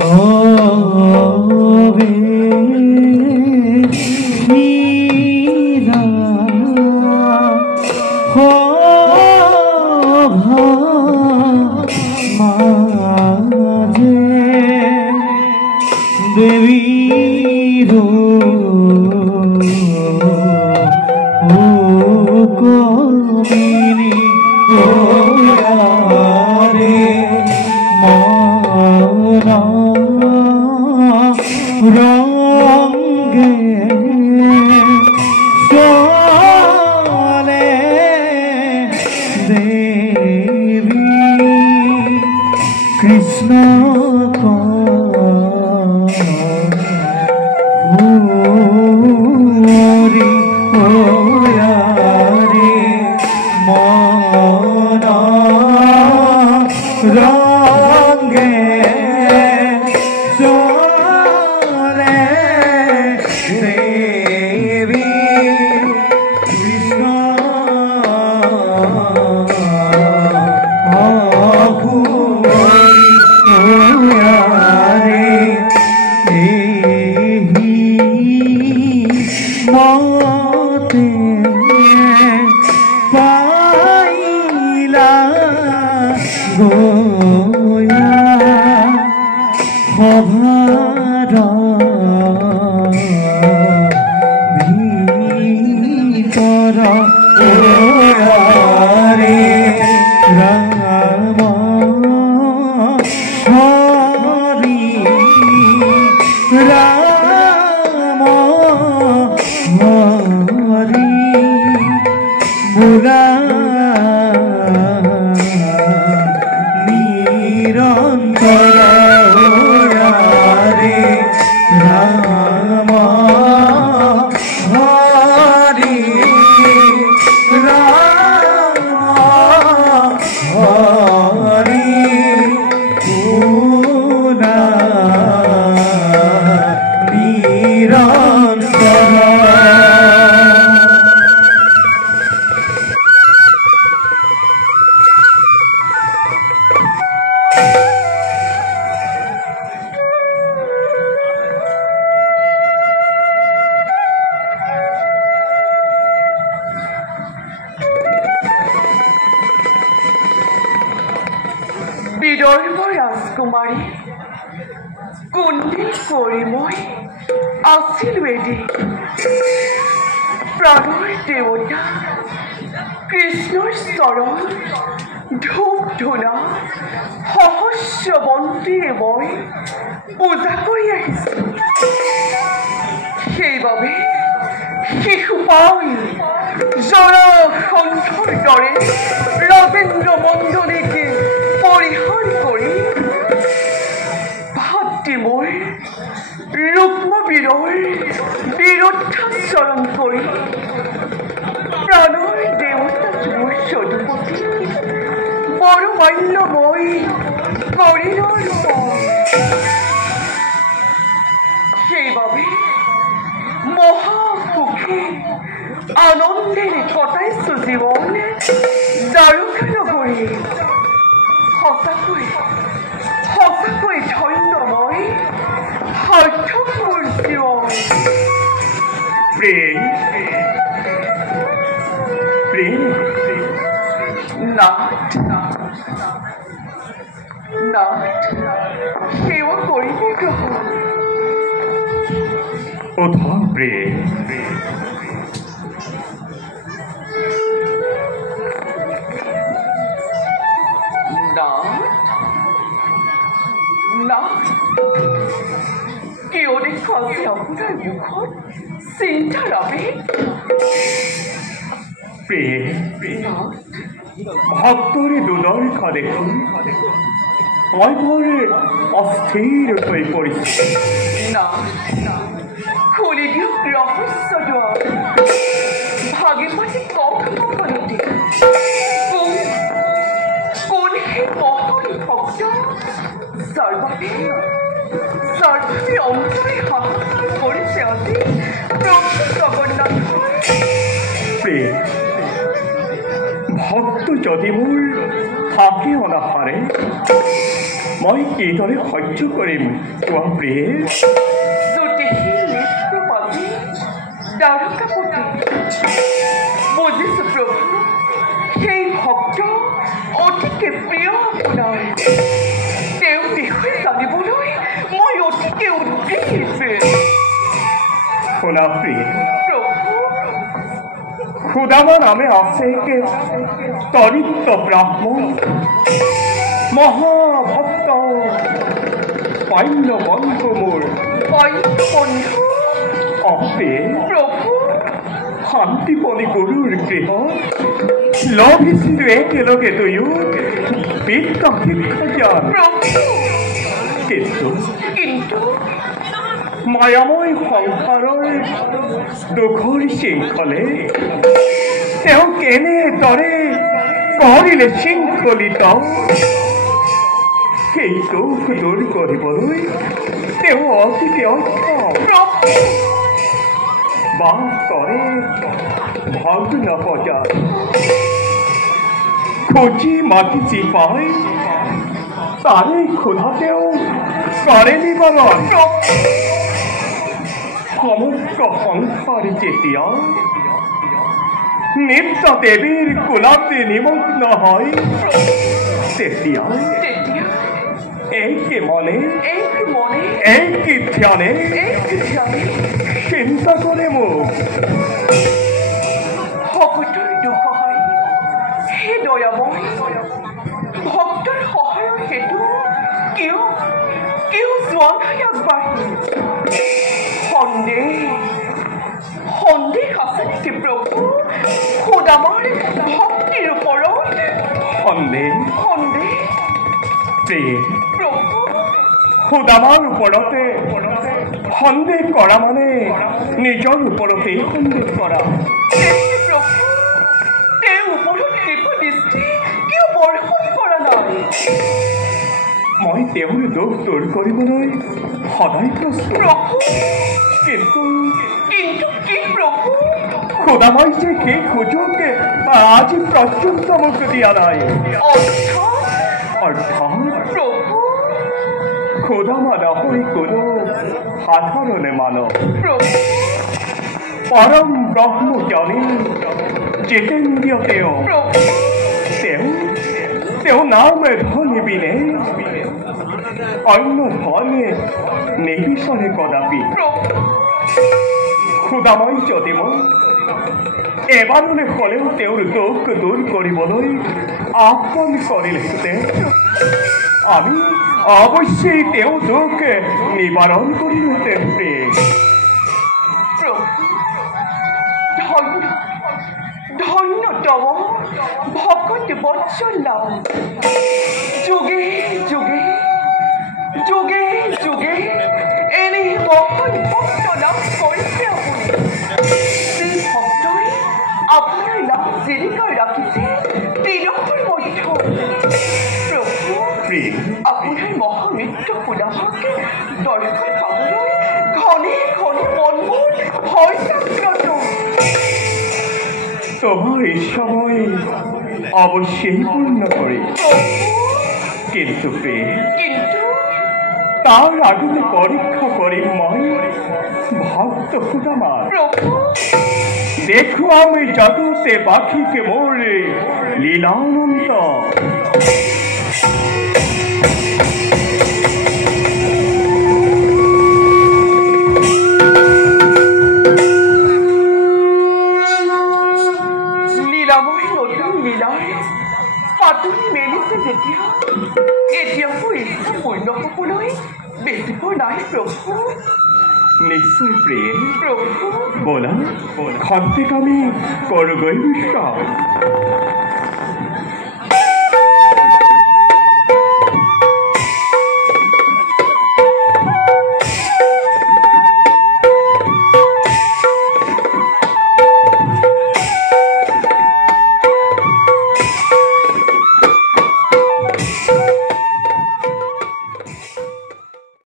রবে নীলা মাঝে দেবীর কমিনী রে মনা রঙ্গে চলে দেবী কৃষ্ণ হরি রে মনা রঙ্গে চলে দেবী কৃষ্ণ মতে পাইলা গোয়া সভার ভিতর রে রাম হরি রাম হরি মুরা নিরন্তর রে রাম হরি রাম হরি মুরা নিরন্তর। বিদর্ভ ৰাজকুমাৰী কুন্দিল কৰি মই আছিলো এদিন প্ৰাণৰ দেৱতা কৃষ্ণৰ চৰণ ধূপ ধূনা সহস্ৰ বন্তিৰে মই পূজা কৰি আহিছোঁ। সেইবাবে শিশুপাল জৰাসন্ধৰ দৰে ৰবীন্দ্ৰ মণ্ডলীকে পৰিহাৰ কৰি ভাতৃ মোৰ ৰুক্মবীৰৰ বিৰুদ্ধাচৰণ কৰি প্ৰাণৰ দেৱতা মোৰ সদুপতি বৰমাল্যময় কৰিলৰ সেইবাবে মহাসুখী আনন্দেৰে কটাইছো জীৱন দ্বাৰকা নগৰী। সঁচাকৈ সঁচাকৈ ধন্য মই সাৰ্থক মোৰ জীৱন। প্ৰেম প্ৰেম নাট নাট সেৱা কৰিবি গ্ৰহণ। ওঠা প্ৰেম কিয় দেখুৱাবি আপোনাৰ মুখত চিন্তাৰ আবেগ? ভক্তৰে দুদৰ্শা দেখি মই বৰ অস্থিৰ হৈ পৰিছো। খুলি দিয়ক ৰহস্য দুৱাৰ, ভাগি পাতি কওক মনতে কোন সেই মহান ভক্ত যাৰ বাবে অন্তৰে হাহাকাৰ কৰিছে আজি প্ৰভু জগন্নাথৰ। ভক্ত যদি মোৰ থাকে অনাহাৰে মই কিদৰে সহ্য কৰিম কোৱা প্ৰিয়ে জোতিষী নেত্ৰপতি দ্বাৰকাপতি বুজিছো প্ৰভু সেই ভক্ত অতিকে প্ৰিয় আপোনাৰ তেওঁৰ বিষয়ে জানিবলৈ মই অতিকে উদ্বিগ্ন শুনা প্ৰিয়ে প্ৰভু খুদামা নামে আছে কে তৰিত্ব ব্ৰাহ্মণ মহাভক্ত পাইল্যবন্ত মোৰ বন্ধু অপে প্ৰভু শান্তিপণি গৰুৰ গৃহ লভিছিলো একেলগে দুয়ো বিদ্যা শিক্ষা জ্ঞান প্ৰভু কিন্তু মায়াময় সংসাৰৰ দুখৰ শৃংখলে তেওঁ কেনেদৰে কৰিলে শৃংখলিত সেই দুখ দূৰ কৰিবলৈ তেওঁ অতিকে অক্ষম বাস্তৰে ভগ্ন বজাৰ খুঁজি মাতিছি পাই তাৰে ক্ষুধাতেও কৰে নিবাৰণ সমগ্ৰ সংসাৰ যেতিয়া নিত্য দেৱীৰ কোলাতে নিমগ্ন হয় তেতিয়া একে মনে একে ধ্যানে চিন্তা কৰে মোক ভকতৰ দুখ হয় হে দয়াময় ভক্তৰ সহায়ৰ হেতু কিয় যোৱা নাই আগবাঢ়ি সন্দেহ আছে নেকি প্ৰভু খুদামাৰ ভক্তিৰ ওপৰত সন্দেহ প্ৰভু খুদামাৰ ওপৰতে সন্দেহ কৰা মানে নিজৰ ওপৰতে সন্দেহ কৰা প্ৰভু তেওঁৰ ওপৰত কৃপা দৃষ্টি কিয় বৰ্ষণ কৰা নাই মই তেওঁৰ দুখ দূৰ কৰিবলৈ সদায় প্ৰস্তুত প্ৰভু কিন্তু কি প্ৰভু খুদামাই যে সেই সুযোগ আজি পৰ্যন্ত মোক দিয়া নাই অৰ্থাৎ প্ৰভু খুদামা নহয় কোনো সাধাৰণ মানৱ প্ৰভু পৰম ব্ৰহ্মজ্ঞানী জিতেন্দ্ৰিয় তেওঁ নাম ধনিবিনে অন্য ধনে নিবিচাৰে কদাপি খুদাময় যদি মই এবাৰলৈ হ'লেও তেওঁৰ দুখ দূৰ কৰিবলৈ আহ্বান কৰিলেহেঁতেন আমি অৱশ্যেই তেওঁ দুখ নিবাৰণ কৰিলোহেঁতেন ধন্য তব ভকত বৎসলা যুগে যুগে যুগে যুগে এনে মহান ভক্ত লাভ কৰিছে আপুনি সেই ভক্তই আপোনাৰ লাভ জীবিকা ৰাখিছে তিৰকৰ মধ্য প্ৰভু আপোনাৰ মহামৃত্য খুদামাকে দৰ্শন পাবলৈ ঘনে ঘনে মনবোৰ ভয় জাগ্ৰত তোমার সময় অবশ্যই পূর্ণ করে কিন্তু তার আগতে পরীক্ষা করে মই ভক্ত খুদামার দেখো আমি জগতে পাখিকে মোরে লীলানন্দ পাতুনি মেলিছে যেতিয়া এতিয়াও ইচ্ছা পূৰ্ণ হ'বলৈ বেছিব নাই প্ৰভু নিশ্চয় প্ৰিয়ে প্ৰভু বলা খন্তেক আমি কৰোগৈ বিশ্ৰাম